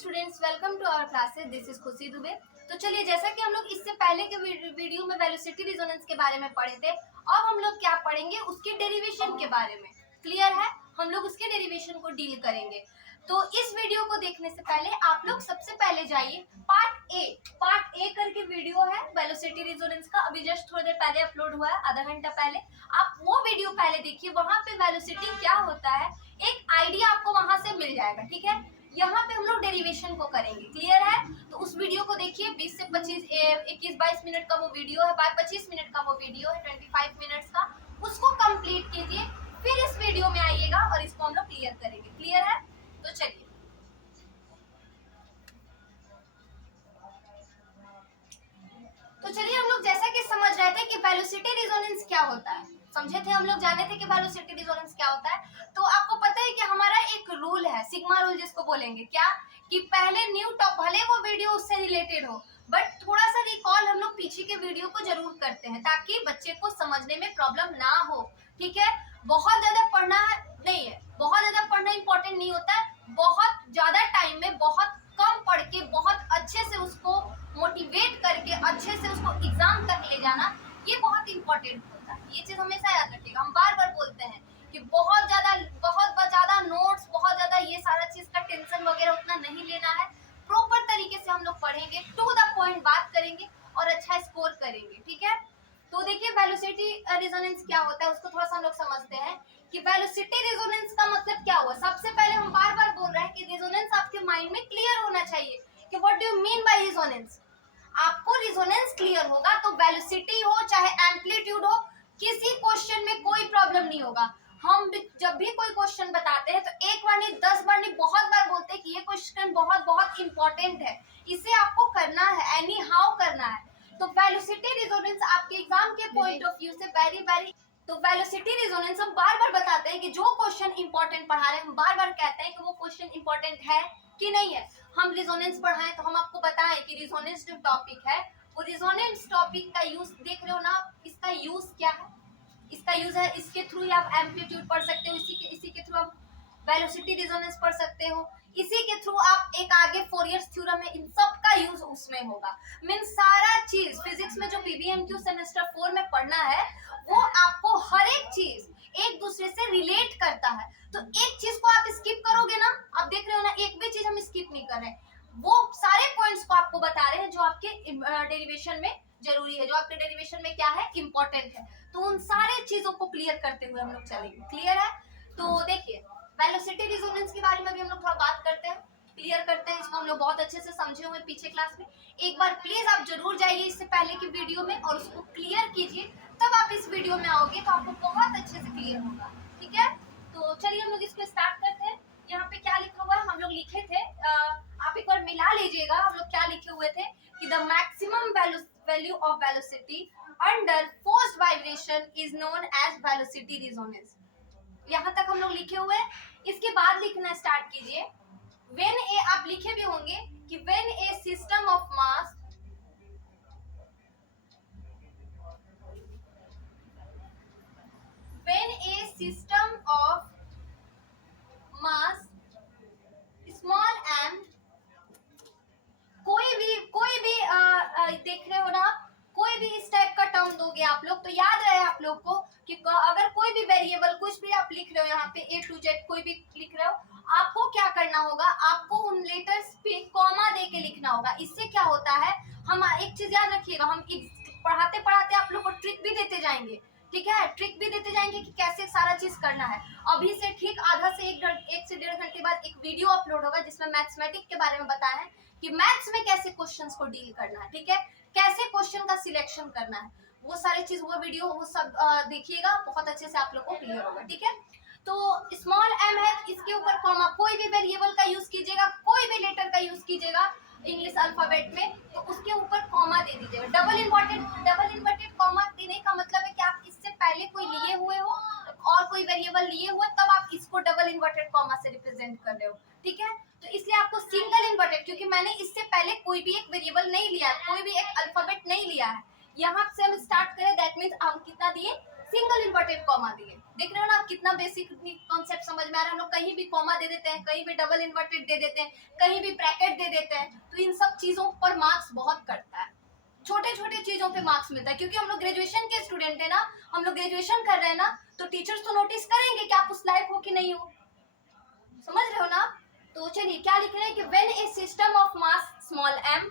Students, welcome to our classes. This is Khushi Dubey. तो चलिए, जैसा कि हम लोग इससे पहले के वीडियो में वेलोसिटी रेजोनेंस के बारे में पढ़े थे, अब हम लोग क्या पढ़ेंगे, उसके डेरिवेशन के बारे में। क्लियर है? हम लोग उसके डेरिवेशन को डील करेंगे। तो इस वीडियो को देखने से पहले आप लोग सबसे पहले जाइए पार्ट ए करके वीडियो है वेलोसिटी रेजोनेंस का, अभी जस्ट थोड़ी देर पहले अपलोड हुआ है, आधा घंटा पहले। आप वो वीडियो पहले देखिए, वहां पे वेलोसिटी क्या होता है एक आइडिया आपको वहां से मिल जाएगा। ठीक है, यहाँ पे हम लोग डेरिवेशन को करेंगे। क्लियर है? तो उस वीडियो को देखिए, 20 से 25 21-22 मिनट का वो वीडियो है, 25 मिनट का वो वीडियो है, 25 मिनट्स का। उसको कंप्लीट कीजिए, फिर इस वीडियो में आइएगा और इसको हम लोग क्लियर करेंगे। क्लियर है? तो चलिए, हम लोग जैसा कि समझ रहे थे कि वेलोसिटी रेजोनेंस क्या होता है, समझे थे हम लोग, जाने थे कि वेलोसिटी रेजोनेंस क्या होता है। तो आपको पता है कि हमारा एक रूल है, सिग्मा रूल जिसको बोलेंगे, क्या कि पहले न्यू टॉप, भले वो वीडियो उससे रिलेटेड हो, बट थोड़ा सा रिकॉल हम लोग पीछे के वीडियो को जरूर करते हैं ताकि बच्चे को समझने में प्रॉब्लम ना हो। ठीक है? बहुत ज्यादा पढ़ना नहीं है, बहुत ज्यादा पढ़ना इंपॉर्टेंट नहीं होता है। बहुत ज्यादा टाइम में बहुत कम पढ़ के बहुत अच्छे से उसको मोटिवेट करके अच्छे से उसको एग्जाम तक ले जाना, ये बहुत इंपॉर्टेंट होता है। ये चीज हमेशा याद रखिएगा। हम बार बार बोलते हैं कि बहुत ज्यादा नोट्स, बहुत ज्यादा ये सारा चीज का टेंशन वगैरह उतना नहीं लेना है। प्रॉपर तरीके से हम लोग पढ़ेंगे, टू द पॉइंट बात करेंगे और अच्छा स्कोर करेंगे। ठीक है? तो देखिए, वेलोसिटी रेजोनेंस क्या होता है उसको थोड़ा सा हम लोग समझते हैं कि वेलोसिटी रेजोनेंस का मतलब क्या हुआ। सबसे पहले हम बार बार बोल रहे हैं कि रेजोनेंस आपके माइंड में क्लियर होना चाहिए कि what do you mean by resonance. आपको रेजोनेंस क्लियर होगा तो वेलोसिटी हो चाहे एम्पलीट्यूड हो, किसी क्वेश्चन में कोई प्रॉब्लम नहीं होगा। हम जब भी कोई क्वेश्चन बताते हैं तो एक बार नहीं 10 बार नहीं बहुत बार बोलते हैं कि ये क्वेश्चन बहुत बहुत इंपॉर्टेंट है, इसे आपको करना है, एनी हाउ करना है। तो वेलोसिटी रेजोनेंस आपके एग्जाम के पॉइंट ऑफ व्यू से वेरी तो वेलोसिटी रेजोनेंस हम बार बार बताते हैं कि जो क्वेश्चन इंपॉर्टेंट पढ़ा रहे हैं, हम बार बार कहते हैं कि वो क्वेश्चन इंपॉर्टेंट है कि नहीं है। हम रेजोनेंस पढ़ाएं तो हम आपको बताएं कि रेजोनेंस जो टॉपिक है, वो रेजोनेंस टॉपिक का यूज देख रहे हो ना, इसका यूज क्या है, इसका यूज है, इसके थ्रू ही आप एम्पलीट्यूड पढ़ सकते हो, इसी के थ्रू आप वेलोसिटी रेजोनेंस पढ़ सकते हो, इसी के थ्रू आप एक आगे फोरियर थ्योरम है, इन सब का यूज उसमें होगा। मीन सारा चीज फिजिक्स में जो पीवीएमक्यू सेमेस्टर 4 में पढ़ना है, वो आपको हर एक चीज एक दूसरे से रिलेट करता है। तो एक चीज को आप स्किप करोगे ना, आप देख रहे हो ना, एक भी चीज हम स्किप नहीं कर रहे, वो सारे पॉइंट्स को आपको बता रहे हैं जो आपके डेरिवेशन में जरूरी है, जो आपके डेरिवेशन में क्या है, इंपॉर्टेंट है। तो उन सारे चीजों को क्लियर करते हुए हम लोग चलेंगे। क्लियर है? तो देखिए, वेलोसिटी रेजोनेंस के बारे में भी हम लोग थोड़ा बात करते हैं, क्लियर करते हैं। इसको हम लोग बहुत अच्छे से समझे हुए पीछे क्लास में। एक बार प्लीज आप जरूर जाइए इससे पहले की वीडियो में और उसको क्लियर कीजिए, तब आप इस वीडियो में आओगे तो आपको बहुत अच्छे से क्लियर होगा। ठीक है? तो चलिए हम लोग इसको स्टार्ट करते हैं। यहाँ पे क्या लिखा हुआ है, हम लोग लिखे थे, आप एक बार मिला लीजिएगा, हम लोग क्या लिखे हुए थे कि the maximum value of velocity under forced vibration is known as velocity resonance. यहाँ तक हम लोग लिखे हुए हैं। इसके बाद लिखना स्टार्ट कीजिए। व्हेन ए, आप लिखे भी होंगे कि when a system of mass small m, कोई भी देख रहे हो ना, कोई भी इस टाइप का टर्म दोगे आप लोग तो याद रहे आप लोग को कि अगर कोई भी वेरिएबल कुछ भी आप लिख रहे हो, यहाँ पे A to Z कोई भी लिख रहे हो, आपको क्या करना होगा, आपको उन लेटर्स पे कॉमा दे के लिखना होगा। इससे क्या होता है, हम एक चीज याद रखिएगा, हम पढ़ाते पढ़ाते आप लोग को ट्रिक भी देते जाएंगे। ठीक है? ट्रिक भी देते जाएंगे कि कैसे सारा चीज करना है। अभी से ठीक आधा से एक से 1.5 घंटे बाद एक वीडियो अपलोड होगा जिसमें मैथमेटिक्स के बारे में बताया है कि मैथ्स में कैसे क्वेश्चंस को डील करना है। ठीक है? कैसे क्वेश्चन का सिलेक्शन करना है, वो सारी चीज, वो वीडियो, वो सब देखिएगा, बहुत अच्छे से आप लोग को क्लियर होगा। ठीक है? तो स्मॉल एम है, इसके ऊपर कॉमा, कोई भी वेरिएबल का यूज कीजिएगा, कोई भी लेटर का यूज कीजिएगा इंग्लिश अल्फाबेट में, तो उसके ऊपर कॉमा दे दीजिएगा। डबल इन्वर्टेड कॉमा देने का मतलब है कि आप इससे पहले कोई लिए हुए हो और कोई वेरिएबल लिए हुए, तब आप इसको डबल इन्वर्टेड कॉमा से रिप्रेजेंट कर रहे हो। ठीक है? तो इसलिए आपको सिंगल इन्वर्टेड, क्योंकि मैंने इससे पहले कोई भी एक वेरिएबल नहीं लिया, कोई भी एक अल्फाबेट नहीं लिया है। यहाँ से हम स्टार्ट करें, दैट मीन्स हम कितना दिए, सिंगल इन्वर्टेड कॉमा दिए, देख रहे हो ना आप कितना बेसिक कॉन्सेप्ट समझ में आ रहा है। हम लोग कहीं भी कॉमा दे देते हैं, कहीं भी डबल इन्वर्टेड दे देते हैं, कहीं भी ब्रैकेट दे देते हैं, तो इन सब चीजों पर मार्क्स बहुत कटता है, छोटे छोटे चीजों पे मार्क्स मिलता है। क्योंकि हम लोग ग्रेजुएशन के स्टूडेंट है ना, हम लोग ग्रेजुएशन कर रहे हैं ना, तो टीचर्स तो नोटिस करेंगे कि आप उस लायक हो कि नहीं हो, समझ रहे हो ना। तो चलिए क्या लिख रहे हैं कि when a system of mass small m,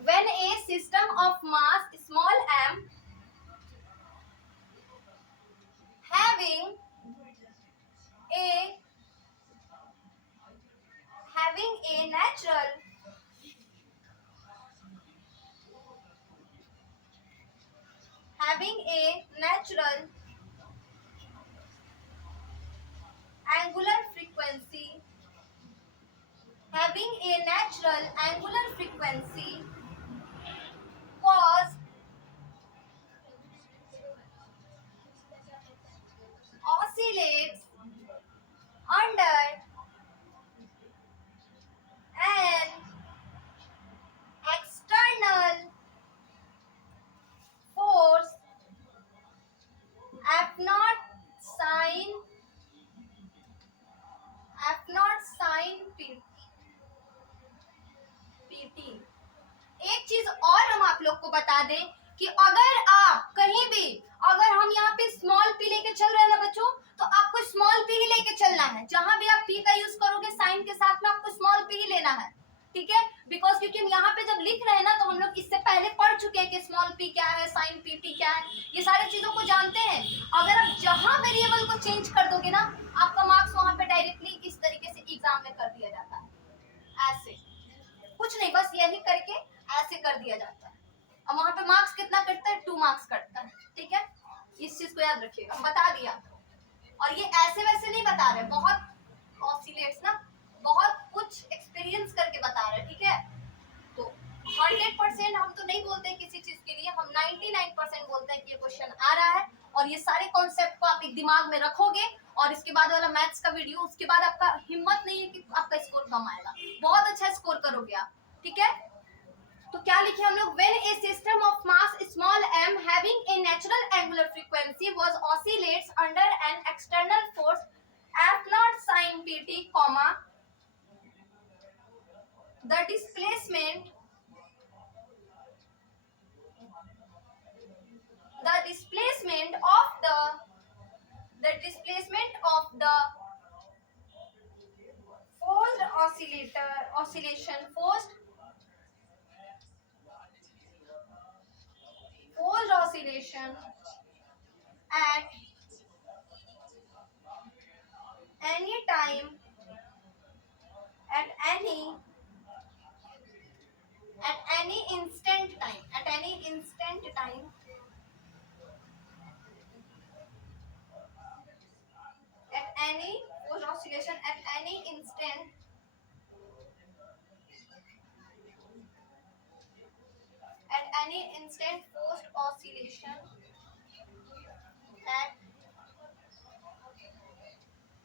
when a system of mass small m having a natural angular frequency cause oscillates under an external force f naught sin pt। एक चीज और हम आप लोग को बता दें कि अगर आप कहीं भी, अगर हम यहाँ पे स्मॉल पी लेके चल रहे हैं ना बच्चों, तो आपको स्मॉल पी ही लेके चलना है। जहां भी आप पी का यूज करोगे साइन के साथ में आपको स्मॉल पी ही लेना है, ठीक है। बिकॉज क्योंकि हम यहाँ पे जब लिख रहे हैं ना, तो हम लोग इससे पहले पढ़ चुके हैं कि स्मॉल पी क्या है, साइन पी टी क्या है, ये सारी चीजों को जानते हैं। अगर आप जहां वेरिएबल को चेंज कर दोगे ना, आपका मार्क्स वहां पे डायरेक्टली इस तरीके से एग्जाम में कर दिया जाता है, ऐसे कुछ नहीं, बस यही करके ऐसे कर दिया जाता है। अब वहां पे मार्क्स कितना कटता है, 2 मार्क्स कटता है, ठीक है। इस चीज को याद रखिएगा, बता दिया। और ये ऐसे वैसे नहीं बता रहे, बहुत ऑसिलेट्स ना, बहुत कुछ एक्सपीरियंस करके बता रहे, ठीक है। तो 100% हम तो नहीं बोलते किसी चीज के लिए, हम 99% बोलते हैं कि ये क्वेश्चन आ रहा है, और ये सारे कॉन्सेप्ट को आप एक दिमाग में रखोगे, और इसके बाद वाला मैथ्स का वीडियो, उसके बाद आपका हिम्मत नहीं है कि आपका स्कोर कम आएगा, बहुत अच्छा स्कोर करोगे आप, ठीक है। तो क्या लिखे हम लोग, when a system of mass small m having a natural angular frequency was oscillates under an external force f naught sin pt, the displacement of the forced oscillation at any time at any instant time forced oscillation at any instant forced oscillation at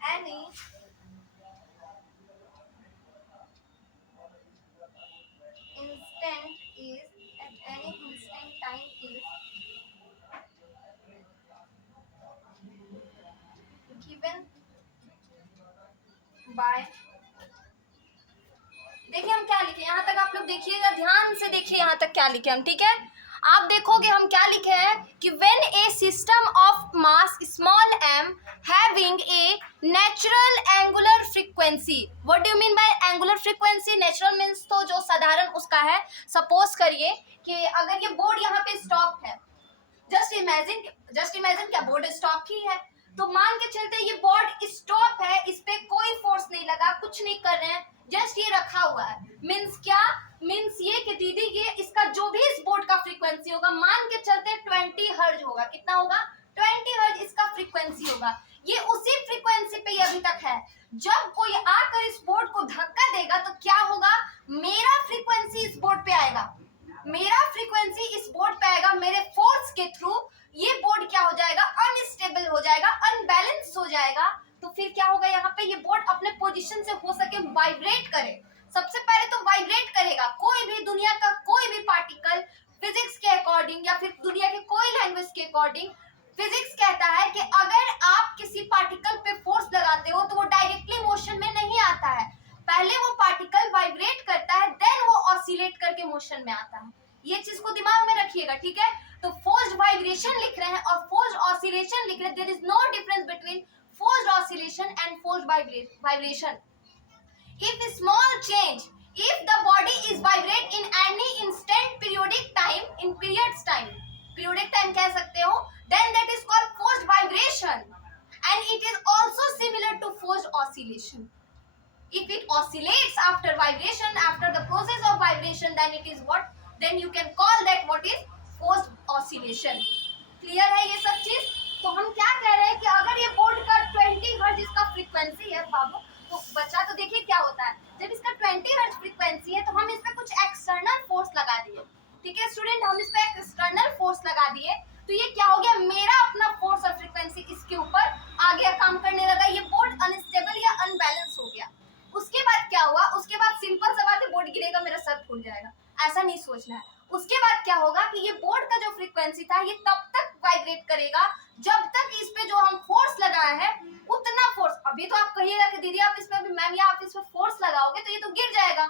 any instant time is given by, देखिए हम क्या लिखे यहाँ तक, आप लोग देखिएगा, ध्यान से देखिए यहाँ तक क्या लिखे हम, ठीक है। आप देखोगे हम क्या लिखे हैं कि when a system of mass small m having a natural angular frequency, what do you mean by angular frequency, natural means तो जो साधारण उसका है। सपोज करिए कि अगर ये बोर्ड यहाँ पे स्टॉप है, जस्ट इमेजिन क्या बोर्ड स्टॉप ही है, तो मान के चलते ये बोर्ड स्टॉप है, इस पे कोई फोर्स नहीं लगा, कुछ नहीं कर रहे हैं, जस्ट ये रखा हुआ है। मीन्स क्या, मीन्स ये कि दीदी ये इसका जो भी इस बोर्ड का फ्रीक्वेंसी होगा, मान के चलते 20 हर्ट्ज होगा, कितना होगा, 20 हर्ट्ज इसका फ्रीक्वेंसी होगा। ये उसी फ्रीक्वेंसी पे अभी तक है। जब कोई आकर इस बोर्ड को धक्का देगा तो क्या होगा, मेरा फ्रीक्वेंसी इस बोर्ड पे आएगा, मेरा फ्रीक्वेंसी इस बोर्ड पे आएगा, मेरे फोर्स के थ्रू ये बोर्ड क्या हो जाएगा, अनस्टेबल हो जाएगा, अनबैलेंस हो जाएगा। तो फिर क्या होगा, यहाँ पे ये बोर्ड अपने पोजीशन से हो सके वाइब्रेट करे। सबसे पहले तो वाइब्रेट करेगा, कोई भी दुनिया का कोई भी पार्टिकल फिजिक्स के अकॉर्डिंग या फिर दुनिया के कोई लैंग्वेज के अकॉर्डिंग, फिजिक्स कहता है कि अगर आप किसी पार्टिकल पे फोर्स लगाते हो तो वो डायरेक्टली मोशन में नहीं आता है, पहले वो पार्टिकल वाइब्रेट करता है, देन वो ऑसिलेट करके मोशन में आता है। ये चीज को दिमाग में रखिएगा, ठीक है। तो फोर्स्ड वाइब्रेशन लिख रहे हैं और फोर्स्ड ऑसिलेशन लिख रहे हैं। There is no difference between forced oscillation and forced vibration. If small change, if the body is vibrate in any instant periodic time, in periods time, periodic time कह सकते हो, then that is called forced vibration, and it is also similar to forced oscillation. If it oscillates after vibration, after the process of vibration, then it is what? Then you can call that what is forced oscillation. Clear है ये सब चीज? तो हम क्या कह रहे हैं कि अगर ये बोर्ड का 20 हर्ट्ज इसका फ्रीक्वेंसी है बाबू, तो बच्चा तो देखिए क्या होता है, जब इसका 20 हर्ट्ज फ्रीक्वेंसी है तो हम इस पे कुछ एक्सटर्नल फोर्स लगा दिए, ठीक है स्टूडेंट, हम इस पे एक्सटर्नल फोर्स लगा दिए, तो ये क्या हो गया, मेरा अपना फोर्स और फ्रीक्वेंसी इसके ऊपर आ गया, काम करने लगा, ये बोर्ड अनस्टेबल या अनबैलेंस हो गया। उसके बाद क्या हुआ, उसके बाद सिंपल सा बात है, बोर्ड गिरेगा, मेरा सर फूट जाएगा, ऐसा नहीं सोचना है। उसके बाद क्या होगा कि ये बोर्ड का जो फ्रीक्वेंसी था ये तब तक वाइब्रेट करेगा जब तक इस पे जो हम फोर्स लगाए हैं उतना फोर्स, अभी तो आप कहिएगा कि दीदी आप इस पे मैम या आप इस पे फोर्स लगाओगे तो ये तो गिर जाएगा,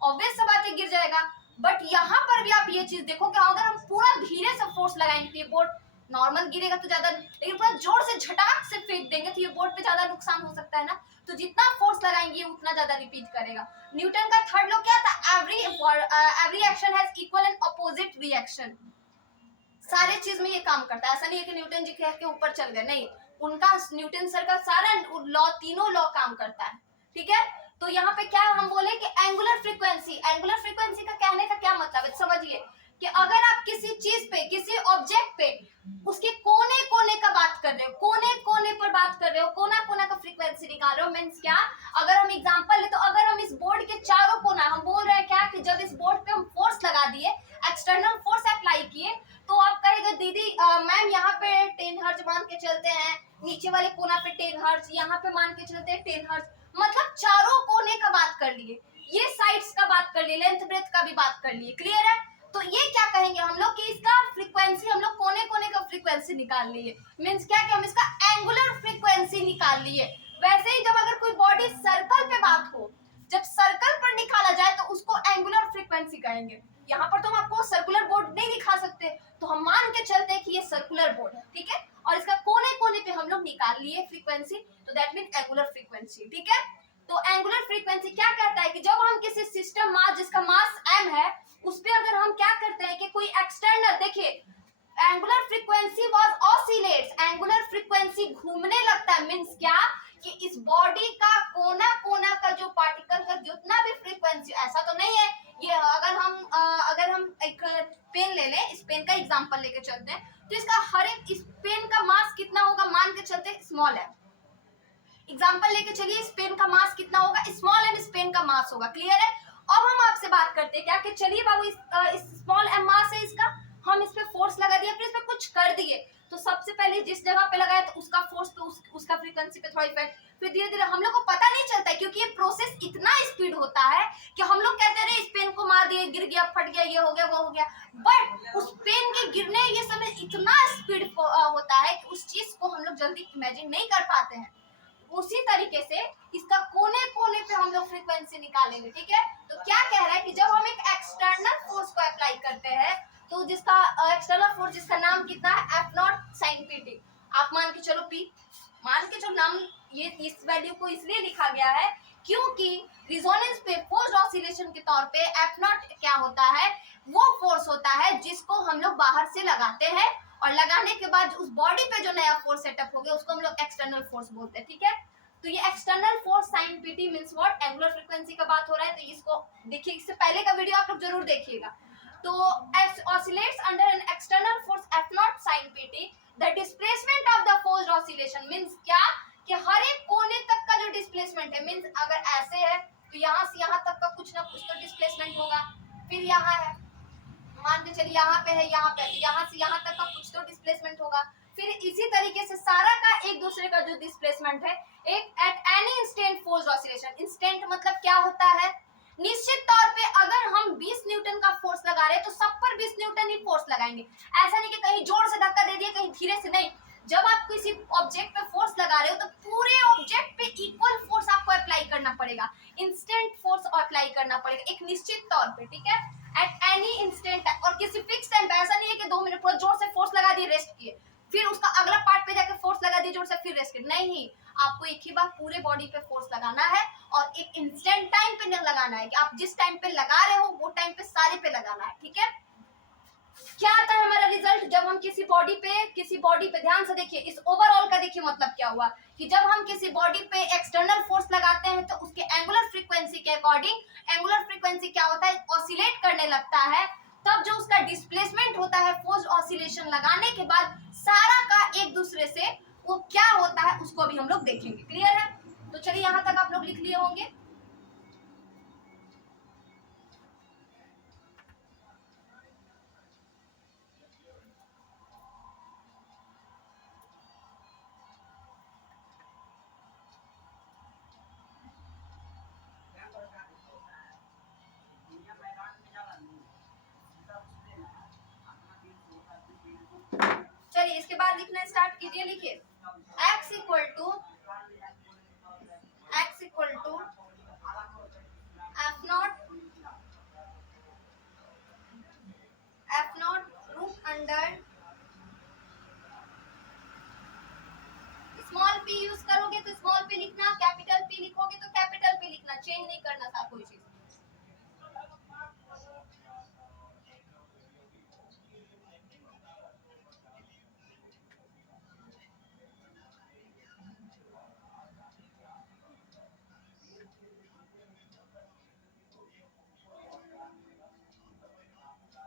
ऑब्वियस सा बात है गिर जाएगा। बट यहाँ पर भी आप ये चीज देखो कि अगर हम पूरा धीरे से फोर्स लगाएंगे तो ये बोर्ड नॉर्मल गिरेगा तो ज्यादा, लेकिन पूरा जोर से झटाक से फेंक देंगे तो ये बोर्ड पे ज्यादा नुकसान हो सकता है ना, तो जितना फोर्स लगाएंगे उतना ज्यादा रिपीट करेगा। न्यूटन का थर्ड लॉ क्या था, every action has equal and opposite reaction. सारे चीज में ये काम करता है, ऐसा नहीं है कि न्यूटन जी के ऊपर चल गए, नहीं, उनका न्यूटन सर का सारा लॉ, तीनों लॉ काम करता है, ठीक है। तो यहाँ पे क्या हम बोले कि एंगुलर फ्रीक्वेंसी का कहने का क्या मतलब है, समझिए कि अगर आप किसी चीज पे, किसी ऑब्जेक्ट पे उसके कोने कोने का बात कर रहे हो, कोने कोने पर बात कर रहे हो, कोना कोना का फ्रीक्वेंसी निकाल रहे हो, मीन्स क्या, अगर हम एग्जांपल ले तो अगर हम इस बोर्ड के चारों कोना, हम बोल रहे हैं क्या कि जब इस बोर्ड पे हम फोर्स लगा दिए, एक्सटर्नल फोर्स अप्लाई किए, तो आप कहेंगे दीदी मैम यहाँ पे 10 हर्ट्ज मान के चलते हैं, नीचे वाले कोना पे 10 हर्ट्ज, यहाँ पे मान के चलते हैं 10 हर्ट्ज, मतलब चारों कोने का बात कर लिए, ये साइड्स का बात कर लिए, लेंथ ब्रेथ का भी बात कर लिए, क्लियर है। तो ये क्या कहेंगे हम लोग कि इसका फ्रीक्वेंसी, हम लोग कोने कोने का फ्रीक्वेंसी निकाल लिए, मींस क्या कि हम इसका एंगुलर फ्रीक्वेंसी निकाल लिए। वैसे ही जब अगर कोई बॉडी सर्कल पे बात हो, जब सर्कल पर निकाला जाए तो उसको एंगुलर फ्रीक्वेंसी कहेंगे। यहाँ पर तो हम आपको सर्कुलर बोर्ड नहीं दिखा सकते, तो हम मान के चलते हैं कि ये सर्कुलर बोर्ड है, ठीक है, और इसका कोने कोने पे हम लोग निकाल लिए फ्रीक्वेंसी, तो दैट मीन एंगुलर फ्रीक्वेंसी, ठीक है। तो एंगुलर फ्रीक्वेंसी क्या कहता है कि जब हम किसी सिस्टम मास जिसका मास m है उस पे अगर हम क्या करते हैं कि कोई एक्सटर्नल, देखिए angular frequency was oscillates, angular frequency घूमने लगता है, मींस क्या कि इस बॉडी का कोना कोना का जो पार्टिकल का जितना भी फ्रीक्वेंसी, ऐसा तो नहीं है ये, अगर हम एक पेन ले लें, इस पेन का एग्जांपल लेके चलते हैं, तो इसका हर एक, इस पेन का मास कितना होगा, मान के चलते स्मॉल है, एग्जांपल लेके चलिए, इस पेन का मास कितना होगा, स्मॉल एम, इस पेन का मास होगा, क्लियर है। अब हम आपसे बात करते हैं क्या कि चलिए बाबू इस स्मॉल एम मास है इसका, हम इस पे फोर्स लगा दिया, फिर इस पे कुछ कर दिए, तो सबसे पहले जिस जगह पे लगाया तो उसका फोर्स पे उसका फ्रीक्वेंसी पे थोड़ा इफेक्ट, फिर धीरे धीरे हम लोग को पता नहीं चलता है, क्योंकि ये प्रोसेस इतना स्पीड होता है कि हम लोग कहते रहे इस पेन को मार दिए, गिर गया, फट गया, ये हो गया, वो हो गया, बट उस पेन के गिरने ये समय इतना स्पीड होता है कि उस चीज को हम लोग जल्दी इमेजिन नहीं कर पाते हैं। उसी तरीके से इसका कोने कोने पे हम लोग फ्रीक्वेंसी निकालेंगे, ठीक है। तो क्या कह रहा है कि जब हम एक एक्सटर्नल फोर्स को अप्लाई करते हैं तो जिसका एक्सटर्नल फोर्स, जिसका नाम कितना है, F0 sin pt, आप मान के चलो P, मान के चलो नाम, ये इस वैल्यू को इसलिए लिखा गया है क्योंकि रिजोनेंस पे फोर्स ऑसिलेशन के तौर पे F0 क्या होता है, वो फोर्स होता है जिसको हम लोग बाहर से लगाते हैं, और लगाने के बाद उस बॉडी पे जो नया फोर्स सेटअप हो गया उसको हम लोग एक्सटर्नल फोर्स बोलते हैं, ठीक है। तो ये external force sine PT means what, angular frequency का बात हो रहा है, तो इसको देखिए, इससे पहले का वीडियो आप लोग जरूर देखिएगा। तो oscillates under an external force F0 sin pt, the displacement of the forced oscillation means क्या कि हर एक कोने तक का जो डिस्प्लेसमेंट है, मींस अगर ऐसे है तो यहाँ से यहाँ तक का कुछ ना कुछ तो डिस्प्लेसमेंट होगा, फिर यहाँ है, मान के चलिए यहाँ पे है, यहाँ पे, यहाँ से यहाँ तक का कुछ तो डिस्प्लेसमेंट होगा, फिर इसी तरीके से सारा का एक दूसरे का जो डिस्प्लेसमेंट है, एक at any instant force oscillation, instant मतलब क्या होता है, निश्चित तौर पे अगर हम 20 न्यूटन का फोर्स लगा रहे हैं तो सब पर 20 न्यूटन लगाएंगे। ऐसा नहीं कि कहीं जोर से धक्का दे दिया कहीं धीरे से, नहीं। जब आप किसी ऑब्जेक्ट पे फोर्स लगा रहे हो तो पूरे ऑब्जेक्ट पे इक्वल फोर्स आपको अप्लाई करना पड़ेगा, इंस्टेंट फोर्स अप्लाई करना पड़ेगा एक निश्चित तौर पे, ठीक है, एट एनी इंस्टेंट। और किसी फिक्स टाइम पे, ऐसा नहीं है कि 2 मिनट पूरा जोर से फोर्स लगा दिए रेस्ट किए, फिर उसका अगला पार्ट पे जाके फोर्स लगा दिए जोर से फिर रेस्ट किए, नहीं। आपको एक ही बार पूरे बॉडी पे फोर्स लगाना है और एक इंस्टेंट टाइम पे लगाना है कि आप जिस टाइम पे लगा रहे हो वो टाइम पे सारे पे लगाना है, ठीक है। क्या आता है हमारा रिजल्ट जब हम किसी बॉडी पे ध्यान से देखिए, इस ओवरऑल का देखिए मतलब क्या हुआ कि जब हम किसी बॉडी पे एक्सटर्नल फोर्स लगाते हैं तो उसके एंगुलर फ्रीक्वेंसी के अकॉर्डिंग, एंगुलर फ्रीक्वेंसी क्या होता है, ऑसिलेट करने लगता है। तब जो उसका डिस्प्लेसमेंट होता है फोर्स ऑसिलेशन लगाने के बाद सारा का एक दूसरे से वो क्या होता है उसको अभी हम लोग देखेंगे, क्लियर है। तो चलिए यहाँ तक आप लोग लिख लिए होंगे। चलिए इसके बाद लिखना स्टार्ट कीजिए, लिखिए x equal to F naught root under small p use करोगे तो स्मॉल p लिखना, कैपिटल P लिखोगे तो कैपिटल P लिखना, चेंज नहीं करना था कोई चीज।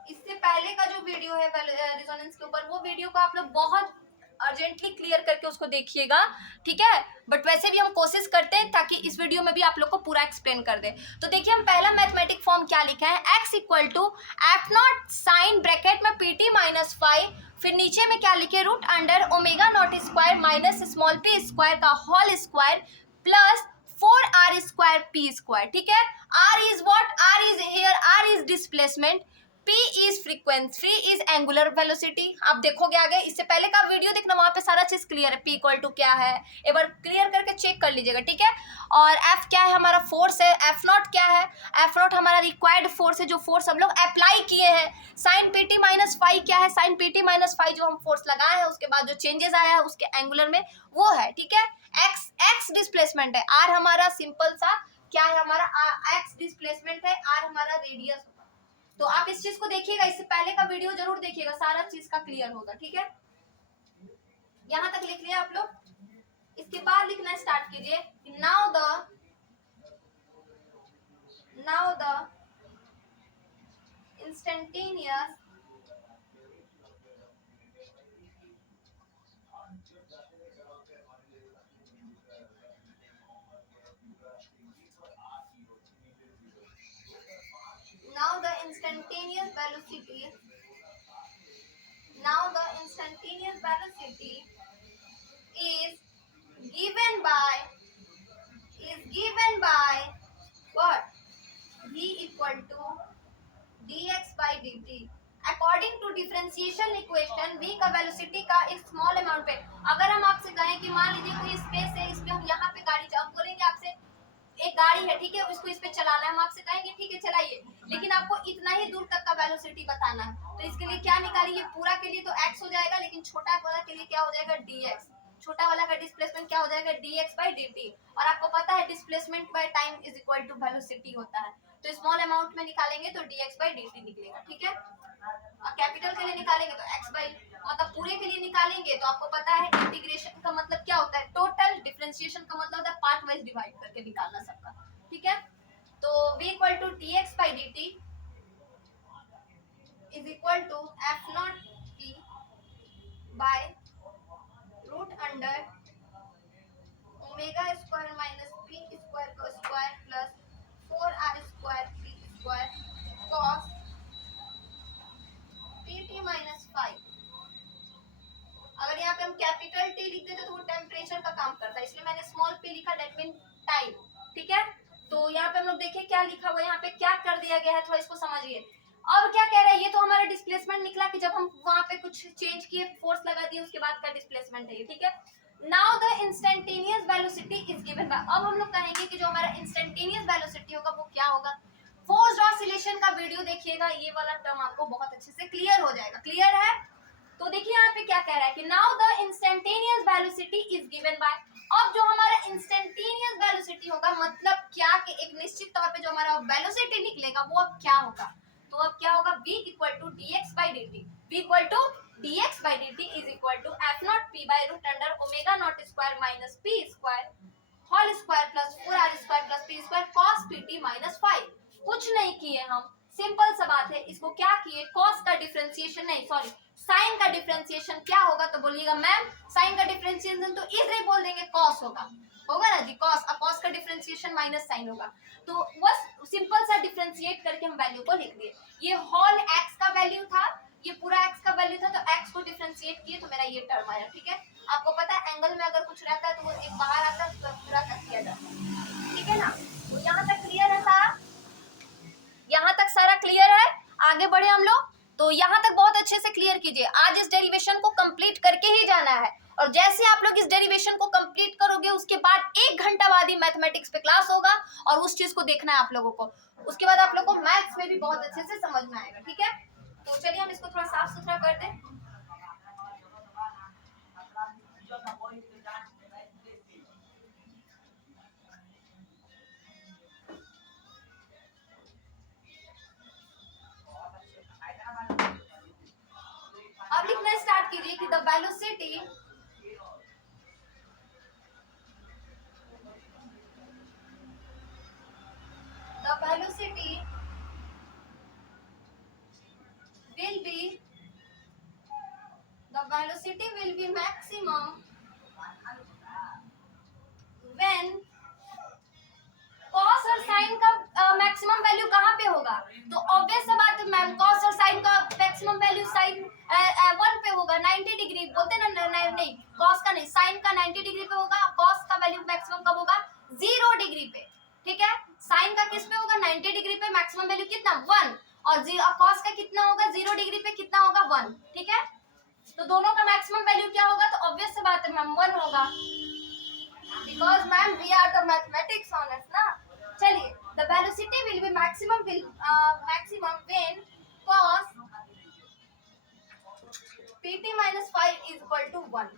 इससे पहले का जो वीडियो है रेजोनेंस के ऊपर, वो वीडियो को आप लोग बहुत अर्जेंटली क्लियर करके उसको देखिएगा, ठीक है। बट वैसे भी हम कोशिश करते हैं ताकि इस वीडियो में भी आप लोग को पूरा एक्सप्लेन कर दे। तो देखिए हम पहला मैथमेटिक फॉर्म क्या लिखा है, x equal to F naught sine bracket में pt माइनस 5, फिर नीचे में क्या लिखे root under omega naught square minus small p square का whole square plus 4r square p square, ठीक है। r is what, r is here, r is displacement, P is frequency, is angular velocity. आप देखोगे आगे, इससे पहले का video देखना, वहां पे सारा चीज क्लियर है, P इक्वल टू क्या है एक बार क्लियर करके चेक कर लीजिएगा, ठीक है। और F क्या है, हमारा फोर्स है, F नॉट क्या है, F नॉट हमारा रिक्वायर्ड फोर्स है जो फोर्स हम लोग अप्लाई किए हैं। साइन PT माइनस 5 क्या है, साइन PT माइनस 5 जो हम फोर्स लगाए हैं उसके बाद जो चेंजेस आया है उसके एंगुलर में वो है, ठीक है। x डिस्प्लेसमेंट है, r हमारा सिंपल सा क्या है, हमारा x डिस्प्लेसमेंट है, r हमारा रेडियस। तो आप इस चीज को देखिएगा, इससे पहले का वीडियो जरूर देखिएगा, सारा चीज का क्लियर होगा, ठीक है। यहां तक लिख लिया आप लोग। इसके बाद लिखना स्टार्ट कीजिए, now the instantaneous velocity is given by what, v equal to dx by dt according to differentiation equation v का वेलोसिटी का एक स्मॉल अमाउंट पे, अगर हम आपसे कहें कि मान लीजिए कोई स्पेस है, इसमें हम यहाँ पे गाड़ी हम बोलेंगे आपसे एक गाड़ी है, ठीक है, उसको इस पे चलाना है, हम आपसे कहेंगे ठीक है चलाइए, लेकिन आपको इतना ही दूर तक का वेलोसिटी बताना है। तो इसके लिए क्या निकालिए, पूरा के लिए तो x हो जाएगा, लेकिन छोटा वाला के लिए क्या हो जाएगा dx, छोटा वाला का डिस्प्लेसमेंट क्या हो जाएगा dx by dt। और आपको पता है displacement by time is equal to velocity होता है, तो स्मॉल अमाउंट में निकालेंगे तो dx by dt निकलेगा, ठीक है। और कैपिटल के लिए निकालेंगे तो x by, मतलब पूरे के लिए निकालेंगे तो आपको पता है इंटीग्रेशन का मतलब क्या होता है, टोटल, डिफरेंशिएशन का मतलब होता है पार्ट वाइज डिवाइड करके निकालना सबका, ठीक है। तो v equal to dx by dt is equal to f naught p by root under omega square minus p square का square plus 4r square p square cos pt minus 5। अगर यहाँ पे हम कैपिटल T लिख देते तो वो temperature का काम करता है, इसलिए मैंने स्मॉल p लिखा, दैट मीन टाइम, ठीक है। तो यहाँ पे हम लोग देखिए क्या लिखा हुआ है, यहाँ पे क्या कर दिया गया है, थोड़ा इसको समझिए। अब क्या कह रहा है, ये तो हमारा डिस्प्लेसमेंट निकला कि जब हम वहां पे कुछ चेंज किए, फोर्स लगा दिए, उसके बाद का डिस्प्लेसमेंट है ये, ठीक है। Now the instantaneous velocity is given by, अब हम लोग कहेंगे कि जो हमारा इंस्टेंटेनियस वेलोसिटी होगा वो क्या होगा। फोर्स्ड ऑसिलेशन का वीडियो देखिएगा, ये वाला टर्म आपको बहुत अच्छे से क्लियर हो जाएगा। क्लियर है? तो देखिए यहाँ पे क्या कह रहा है कि now the instantaneous velocity is given by, अब जो हमारा इंस्टेंटेनियस वेलोसिटी होगा मतलब क्या कि एक निश्चित तौर पे जो हमारा वेलोसिटी निकलेगा वो अब क्या होगा, तो अब क्या होगा, v equal to dx by dt, v equal to dx by dt is equal to f naught p by root under omega naught square minus p square whole square plus 4r square plus p square cos pt minus 5। कुछ नहीं किए हम, simple सा बात है, इसको क्या किए, cos का डिफरेंशिएशन नहीं सॉरी साइन का डिफरेंशिएशन क्या होगा, तो बोलिएगा मैम साइन का डिफरेंशिएशन तो इधर बोल देंगे cos होगा, होगा ना जी, cos, अब cos का डिफरेंशिएशन माइनस साइन होगा, तो बस सिंपल सा डिफरेंशिएट करके हम वैल्यू को लिख दिए। ये होल x का वैल्यू था, ये पूरा x का वैल्यू था, तो x को डिफरेंशिएट किए तो मेरा ये टर्म आया, ठीक है। आपको पता है एंगल में अगर कुछ रहता है तो वो एक बाहर आता है तो पूरा कट किया जाता है, ठीक है ना। तो यहाँ तक क्लियर है सारा, यहाँ तक सारा क्लियर है, आगे बढ़े हम लोग। तो यहाँ तक बहुत अच्छे से क्लियर कीजिए, आज इस डेरिवेशन को कंप्लीट करके ही जाना है, और जैसे आप लोग इस डेरिवेशन को कंप्लीट करोगे उसके बाद 1 घंटा बाद ही मैथमेटिक्स पे क्लास होगा, और उस चीज को देखना है आप लोगों को, उसके बाद आप लोग को मैथ्स में भी बहुत अच्छे से समझ में आएगा, ठीक है। तो चलिए हम इसको थोड़ा साफ सुथरा कर दें। अब लिखना स्टार्ट कीजिए कि the velocity will be maximum when cos और sin का मैक्सिमम वैल्यू कहाँ पे होगा, तो ऑब्वियस सा बात है मैम, cos और sin का मैक्सिमम वैल्यू sin 1 पे होगा, 90 डिग्री बोलते ना, नहीं cos का नहीं sin का 90 डिग्री पे होगा, cos का वैल्यू मैक्सिमम कब होगा, 0 डिग्री पे, ठीक है। sin का किस पे होगा, 90 डिग्री पे, मैक्सिमम वैल्यू कितना 1, और cos का कितना होगा, 0 डिग्री पे कितना होगा 1, ठीक है। तो दोनों का मैक्सिमम वैल्यू क्या होगा, तो ऑब्वियस सी बात है मैम 1 होगा, because ma'am we are the mathematics honours ना। चलिए, the velocity will be maximum when cos pt minus 5 is equal to 1।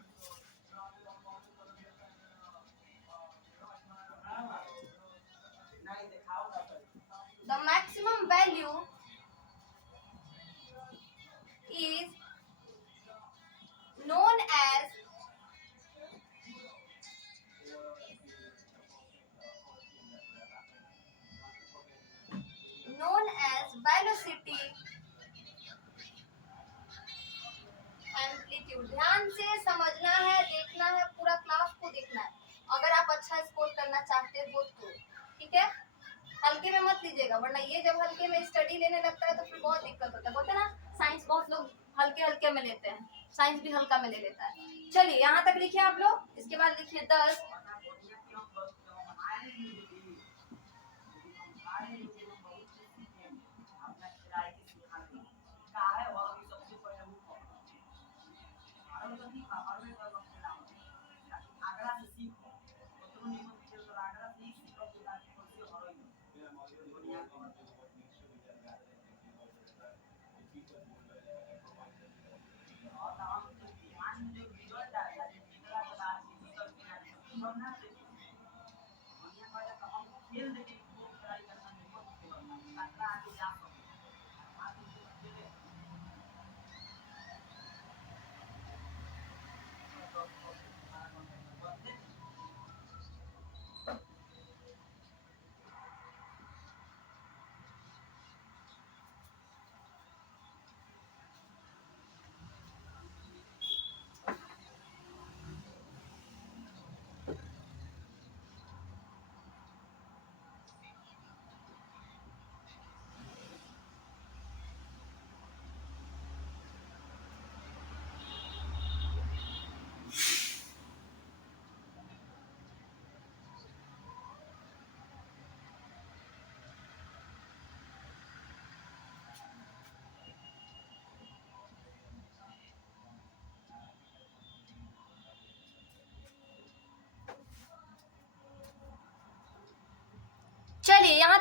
The maximum value is known as velocity amplitude. ध्यान से समझना है, देखना है, पूरा क्लास को देखना है, अगर आप अच्छा स्कोर करना चाहते हो तो, ठीक है। हल्के में मत लीजिएगा, वरना ये जब हल्के में स्टडी लेने लगता है तो फिर बहुत दिक्कत होता है, बोलते ना साइंस बहुत लोग हल्के हल्के में लेते हैं, साइंस भी हल्का में ले लेता है। चलिए यहाँ तक लिखिए आप लोग, इसके बाद लिखिए 10 10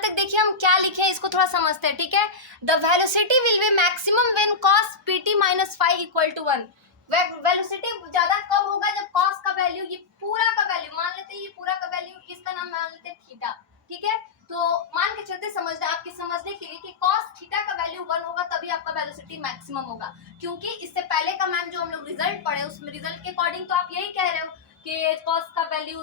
तक देखिए हम क्या लिखे हैं इसको थोड़ा समझते हैं, ठीक है। The velocity will be maximum when cos pt minus five equal to 1। Velocity ज्यादा कब होगा जब cos का वैल्यू, ये पूरा का वैल्यू मान लेते हैं, ये पूरा का वैल्यू, इसका नाम मान लेते हैं थीटा, ठीक है। तो मान के चलते समझना, आपके समझने के लिए कि cos थीटा का वैल्यू 1 होगा तभी आपका वेलोसिटी मैक्सिमम होगा, क्योंकि इससे पहले का मैम जो हम लोग रिजल्ट पढ़े उसमें रिजल्ट के अकॉर्डिंग तो आप यही कह रहे हो कि cos का वैल्यू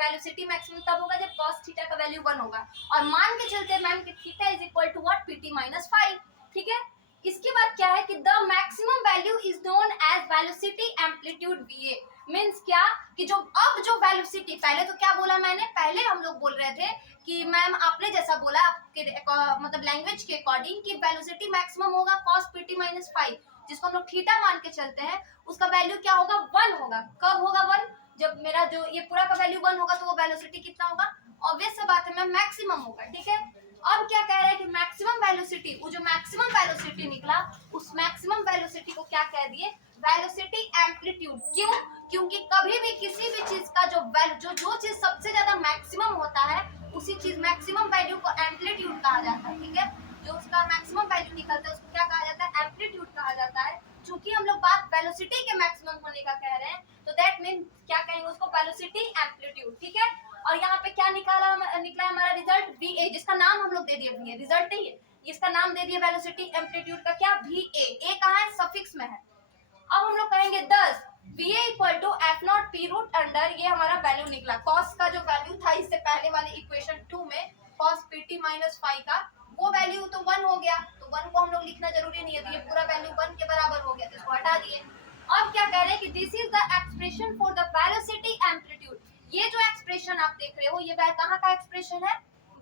वेलोसिटी मैक्सिमम तब होगा जब cos थीटा का वैल्यू 1 होगा, और मान के चलते मैम कि theta is equal to what, pt minus 5, ठीक है। इसके बाद क्या है कि the maximum value is known as velocity amplitude va। Means क्या कि जो अब जो वेलोसिटी, पहले तो क्या बोला मैंने, पहले हम लोग बोल रहे थे कि मैम आपने जैसा बोला आपके मतलब लैंग्वेज के अकॉर्डिंग कि वेलोसिटी मैक्सिमम होगा cos pt माइनस 5, जिसको हम लोग थीटा मान के चलते हैं, उसका वैल्यू क्या होगा, 1 होगा। कब होगा 1, जब मेरा जो ये पूरा का वैल्यू 1 होगा तो वो वेलोसिटी कितना होगा, ऑब्वियस सा बात है मैम मैक्सिमम होगा, ठीक है। अब क्या कह रहा है कि मैक्सिमम वेलोसिटी, वो जो मैक्सिमम वेलोसिटी निकला उस मैक्सिमम वेलोसिटी को क्या कह दिए, वेलोसिटी एम्पलीट्यूड। क्यों, क्योंकि कभी भी किसी भी चीज का जो जो चीज सबसे ज्यादा मैक्सिमम होता है उसी चीज मैक्सिमम वैल्यू को एम्पलीट्यूड कहा जाता है, ठीक है। जो उसका मैक्सिमम वैल्यू निकलता है उसको क्या कहा जाता है, एम्पलीट्यूड कहा जाता है। चूंकि हम लोग बात वेलोसिटी के मैक्सिमम होने का कह रहे हैं तो दैट मीन क्या कहेंगे उसको, वेलोसिटी एम्पलीट्यूड, ठीक है। और यहाँ पे क्या निकला हमारा रिजल्ट va, जिसका नाम हम लोग दे दिए va, रिजल्ट नहीं है, इसका नाम दे दिए वेलोसिटी एम्पलीट्यूड का क्या, va। a कहाँ है, सफिक्स में है। अब हम लोग करेंगे 10 va equal to F naught P root under, ये हमारा वैल्यू निकला cos का जो वैल्यू था इससे पहले वाले इक्वेशन 2 में cos pt माइनस 5 का, वो वैल्यू तो 1 हो गया, तो 1 को हम लोग लिखना जरूरी नहीं है, तो ये पूरा वैल्यू 1 के बराबर हो गया, तो इसको हटा दिए। अब क्या कह रहे हैं कि this is the expression for the velocity amplitude. ये जो एक्सप्रेशन आप देख रहे हो ये कहाँ का एक्सप्रेशन है,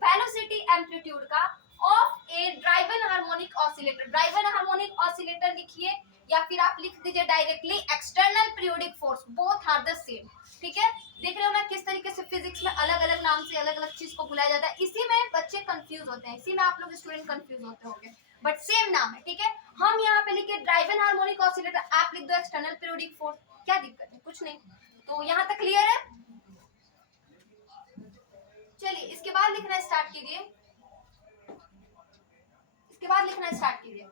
वेलोसिटी एम्पलीट्यूड का of a driven harmonic oscillator. Driven harmonic oscillator लिखिए या फिर आप लिख दीजिए directly external periodic force, both are the same, ठीक है। देख रहे हो ना किस तरीके से फिजिक्स में अलग अलग नाम से अलग अलग चीज को बुलाया जाता है, इसी में बच्चे कंफ्यूज होते हैं, इसी में आप लोग स्टूडेंट कंफ्यूज होते होंगे, बट सेम नाम है, ठीक है। हम यहाँ पे लिखे ड्राइवन हार्मोनिक ऑसिलेटर, आप लिख दो एक्सटर्नल पीरियोडिक फोर्स, क्या दिक्कत है, कुछ नहीं। तो यहाँ तक क्लियर है। चलिए इसके बाद लिखना स्टार्ट कीजिए, इसके बाद लिखना स्टार्ट कीजिए।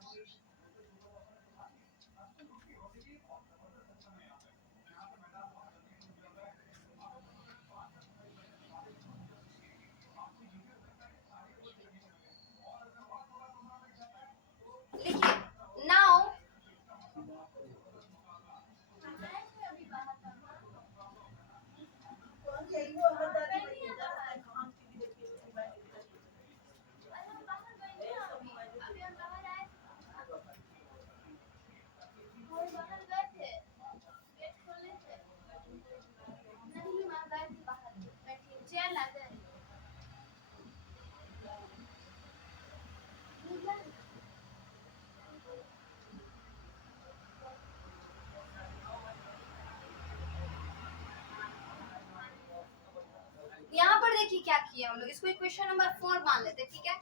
लिखिए नाउ यहाँ पर देखिए क्या किए हम लोग, इसको इक्वेशन नंबर 4 मान लेते हैं, ठीक है।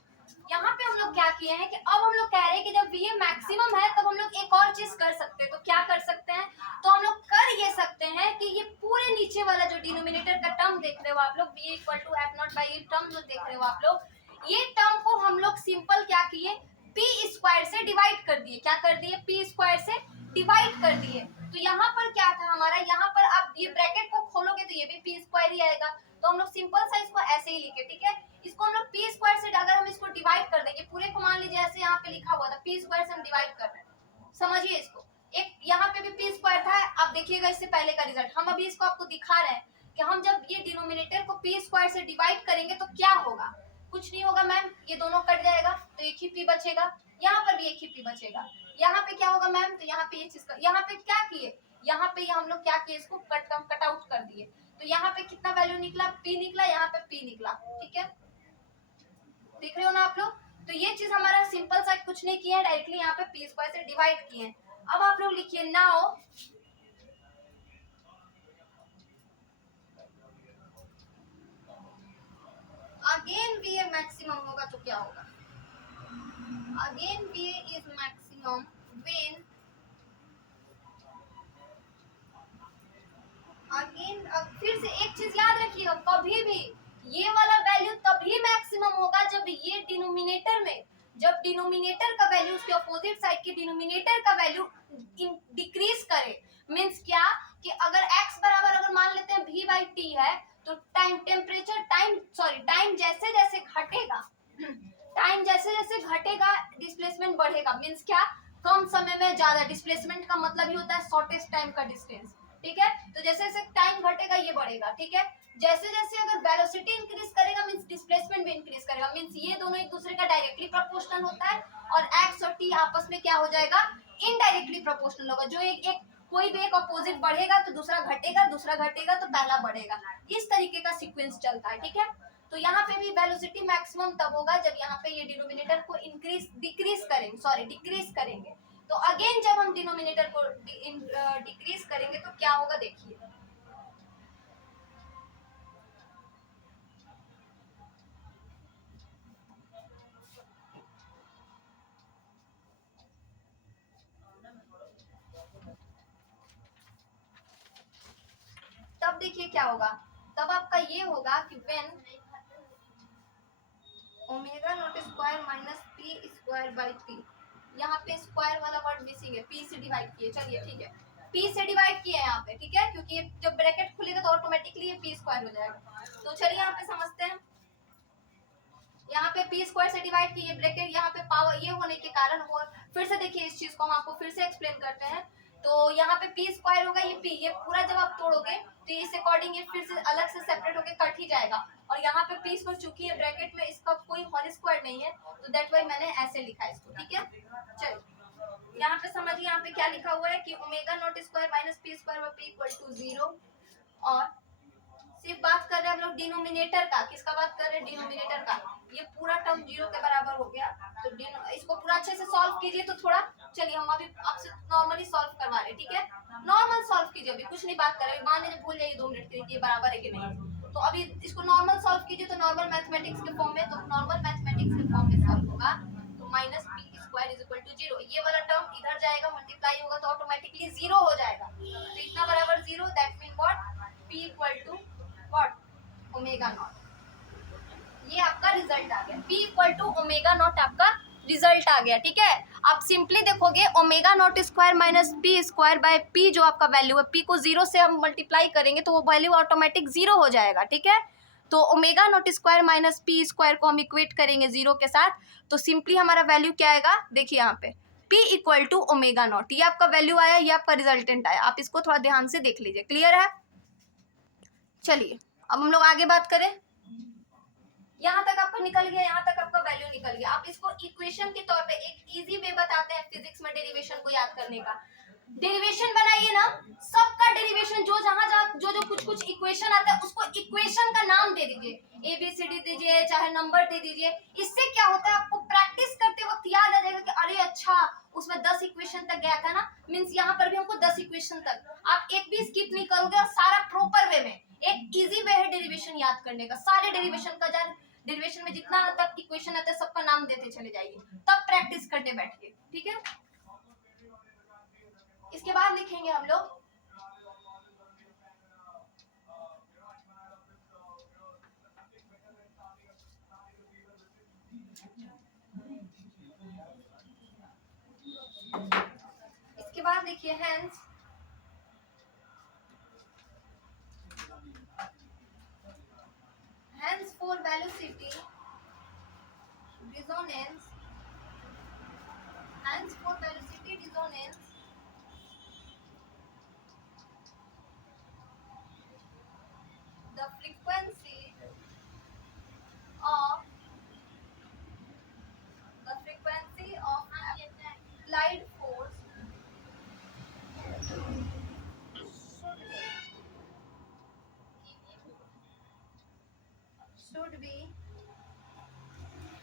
यहाँ पे हम लोग क्या किए हैं कि अब हम लोग कह रहे हैं कि जब ये मैक्सिमम है तब हम लोग एक और चीज कर सकते हैं, तो क्या कर सकते हैं, तो हम लोग कर ये सकते हैं कि ये पूरे नीचे वाला जो डिनोमिनेटर का टर्म देख रहे हो आप लोग, v equal to F naught by ये टर्म जो देख रहे हो आप लोग, ये टर्म को हम लोग सिंपल क्या किए, p स्क्वायर से डिवाइड कर दिए, क्या कर दिए, p स्क्वायर से डिवाइड कर दिए। तो यहाँ पर क्या था हमारा, यहाँ पर आप ये ब्रैकेट को खोलोगे तो ये भी p स्क्वायर ही आएगा, तो हम लोग सिंपल सा इसको ऐसे ही लिखे, ठीक है। इसको हम लोग p स्क्वायर से अगर हम इसको डिवाइड कर देंगे, पूरे को मान लीजिए ऐसे यहाँ पे लिखा हुआ था p स्क्वायर से हम डिवाइड कर रहे हैं, समझिए इसको। एक यहाँ पे भी p स्क्वायर था, आप देखिएगा इससे पहले का रिजल्ट, हम अभी इसको आपको दिखा रहे हैं कि हम जब ये डिनोमिनेटर को p स्क्वायर से डिवाइड करेंगे तो क्या होगा, कुछ नहीं होगा मैम, ये दोनों कट जाएगा तो एक ही p बचेगा, यहाँ पर भी एक ही p बचेगा, यहाँ पे क्या होगा मैम, तो यहाँ पे ये चीज, यहाँ पे क्या किए, यहाँ पे हम लोग क्या किए, इसको कट आउट कर दिए, तो यहाँ पे कितना वैल्यू निकला, p निकला, यहाँ पे p निकला, ठीक है। देख रहे हो ना आप लोग, तो ये चीज हमारा सिंपल सा कुछ नहीं किया है, डायरेक्टली यहाँ पे p स्क्वायर से डिवाइड किए हैं। अब आप लोग लिखिए नाउ अगेन va मैक्सिमम होगा तो क्या होगा, again va is maximum when again, फिर से एक चीज याद रखिएगा, कभी भी ये वाला वैल्यू तभी मैक्सिमम होगा जब ये डिनोमिनेटर में, जब डिनोमिनेटर का वैल्यू उसके अपोजिट साइड के डिनोमिनेटर का वैल्यू डिक्रीज करे। मींस क्या कि अगर x बराबर अगर मान लेते हैं v/t है, तो टाइम टेम्परेचर टाइम जैसे जैसे घटेगा टाइम जैसे जैसे घटेगा डिस्प्लेसमेंट बढ़ेगा। मींस क्या, कम समय में ज्यादा डिस्प्लेसमेंट का मतलब ही होता है शॉर्टेस्ट टाइम का डिस्टेंस। ठीक है, तो जैसे जैसे टाइम घटेगा ये बढ़ेगा। ठीक है, जैसे जैसे अगर वेलोसिटी इंक्रीज करेगा मींस डिस्प्लेसमेंट भी इंक्रीज करेगा। मींस ये दोनों एक दूसरे का डायरेक्टली प्रोपोर्शनल होता है और x और t आपस में क्या हो जाएगा, इनडायरेक्टली प्रोपोर्शनल होगा। जो एक कोई भी एक अपोजिट बढ़ेगा तो दूसरा घटेगा, दूसरा घटेगा तो पहला बढ़ेगा। इस तरीके का सीक्वेंस चलता है। ठीक है, तो यहाँ पे भी वेलोसिटी मैक्सिमम तब होगा जब यहाँ पे ये डिनोमिनेटर को डिक्रीज करेंगे। तो अगेन जब हम डिनोमिनेटर को डिक्रीज करेंगे तो क्या होगा देखिए, तब देखिए क्या होगा, तब आपका ये होगा कि when omega naught square minus P square by P, यहाँ पे स्क्वायर वाला वर्ड मिसिंग है, पी से डिवाइड किए। चलिए ठीक है, पी से डिवाइड किए यहाँ पे। ठीक है, क्योंकि जब ब्रैकेट खुलेगा तो ऑटोमेटिकली ये पी स्क्वायर हो जाएगा। तो चलिए यहाँ पे समझते हैं, यहाँ पे पी स्क्वायर से डिवाइड किए ब्रैकेट, यहाँ पे पावर ये होने के कारण, और फिर से देखिए इस चीज को हम आपको फिर से एक्सप्लेन करते हैं। तो यहाँ पे पी स्क्वायर होगा, ये पी, ये पूरा जब आप तोड़ोगे तो इस अकॉर्डिंग ये फिर से अलग से सेपरेट होके कट ही जाएगा। और यहाँ पे पी स्क्वायर चूंकि है ब्रैकेट में, इसका कोई होल स्क्वायर नहीं है, तो दैट वाई मैंने ऐसे लिखा है इसको। ठीक है, चलिए यहाँ पे समझिए, यहाँ पे क्या लिखा हुआ है कि omega naught square minus P square by P equal to 0। और सिर्फ बात कर रहे हैं हम लोग डिनोमिनेटर का, किसका बात कर रहे हैं, डिनोमिनेटर का। ये पूरा टर्म 0 के बराबर हो गया, तो इसको पूरा अच्छे से सॉल्व कीजिए। तो थोड़ा चलिए हम अभी आपसे नॉर्मली सॉल्व करवा रहे हैं। ठीक है, नॉर्मल सॉल्व कीजिए, अभी कुछ नहीं बात कर रहे, मान लीजिए भूल जाइए 2 मिनट के लिए ये बराबर है कि नहीं। तो अभी इसको नॉर्मल सॉल्व कीजिए, तो नॉर्मल मैथमेटिक्स के फॉर्म में, तो नॉर्मल मैथमेटिक्स के फॉर्म में सॉल्व होगा। तो minus P square is equal to 0, ये वाला टर्म इधर जाएगा, मल्टीप्लाई होगा तो ऑटोमेटिकली 0 हो जाएगा। तो इतना बराबर 0, that mean what, p equal to what, omega naught. ये आपका रिजल्ट आ गया, p equal to omega naught आपका रिजल्ट आ गया। ठीक है, आप सिंपली देखोगे omega naught square minus P square by P, जो आपका वैल्यू है, p को 0 से हम मल्टीप्लाई करेंगे तो वो वैल्यू ऑटोमेटिक 0 हो जाएगा। ठीक है, तो omega naught square minus P square को हम इक्वेट करेंगे 0 के साथ, तो सिंपली हमारा वैल्यू क्या आएगा, देखिए यहाँ पे p equal to omega naught, ये आपका वैल्यू आया, ये आपका रिजल्टेंट आया। आप इसको थोड़ा ध्यान से देख लीजिए, क्लियर है। चलिए अब हम लोग आगे बात करें, यहाँ तक आपका निकल गया, यहाँ तक आपका वैल्यू निकल गया। आप इसको इक्वेशन के तौर पे एक इजी वे बताते हैं फिजिक्स में डेरिवेशन को याद करने का। डेरिवेशन बनाइए ना, सबका डेरिवेशन जो जहां जहां जो जो कुछ कुछ इक्वेशन आता है उसको इक्वेशन का नाम दे दीजिए, ए बी सी डी दीजिए, चाहे नंबर दे दीजिए। इससे क्या होता है, आपको प्रैक्टिस करते वक्त याद आ जाएगा कि अरे अच्छा उसमें 10 इक्वेशन तक गया था ना, मींस यहाँ पर भी हमको 10 इक्वेशन तक, आप एक भी स्किप नहीं करोगे और सारा प्रॉपर वे में। एक इजी वे है डेरिवेशन याद करने का, सारे डेरिवेशन का जान, डेरिवेशन में जितना तक इक्वेशन आता है सबका नाम देते चले जाइए, तब प्रैक्टिस करने बैठिए। ठीक है, इसके बाद लिखेंगे हम लोग इसके बाद लिखिए hence for velocity resonance, hence for velocity resonance the frequency of applied force should be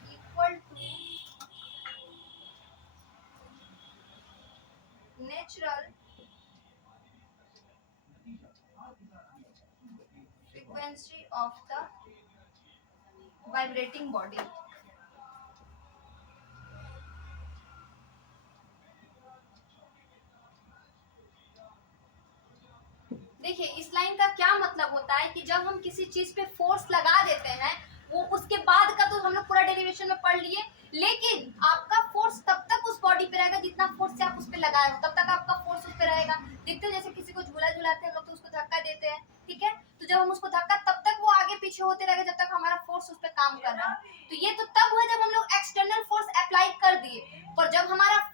equal to natural frequency of the vibrating body। देखिए इस लाइन का क्या मतलब होता है कि जब हम किसी चीज पे फोर्स लगा देते हैं, वो उसके बाद का तो हम लोग पूरा डेरिवेशन में पढ़ लिए, लेकिन आपका फोर्स तब तक उस बॉडी पे रहेगा जितना फोर्स से आप उस पे लगाए हो, तब तक आपका फोर्स उस पे रहेगा। देखते हो जैसे किसी को झूला झुलाते हैं लोग तो उसको धक्का देते हैं, ठीक है, तो जब हम उसको धक्का, तब तक वो आगे पीछे होते रहेगा जब तक हमारा फोर्स उस पे काम कर रहा है। तो ये तो तब हुआ जब हम लोग एक्सटर्नल फोर्स अप्लाई कर दिए, पर जब हमारा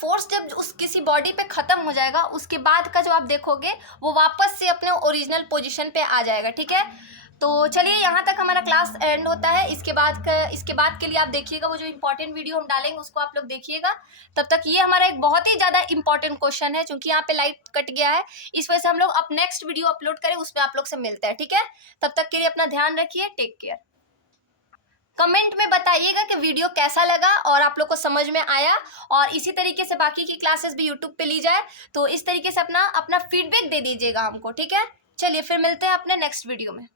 फोर्स जब उस किसी बॉडी पे खत्म हो जाएगा, उसके बाद का जो आप देखोगे वो वापस से अपने ओरिजिनल पोजीशन पे आ जाएगा, ठीक है। तो चलिए यहाँ तक हमारा क्लास एंड होता है। इसके बाद के लिए आप देखिएगा वो जो इंपॉर्टेंट वीडियो हम डालेंगे उसको आप लोग देखिएगा। तब तक ये हमारा एक बहुत ही ज़्यादा इंपॉर्टेंट क्वेश्चन है, क्योंकि यहाँ पे लाइट कट गया है, इस वजह से हम लोग अब नेक्स्ट वीडियो अपलोड करें, उसमें आप लोग से मिलते हैं, ठीक है। तब तक के लिए अपना ध्यान रखिए, टेक केयर। कमेंट में बताइएगा कि वीडियो कैसा लगा और आप लोग को समझ में आया, और इसी तरीके से बाकी की क्लासेस भी यूट्यूब पे ली जाए, तो इस तरीके से अपना फीडबैक दे दीजिएगा हमको, ठीक है। चलिए फिर मिलते हैं अपने नेक्स्ट वीडियो में।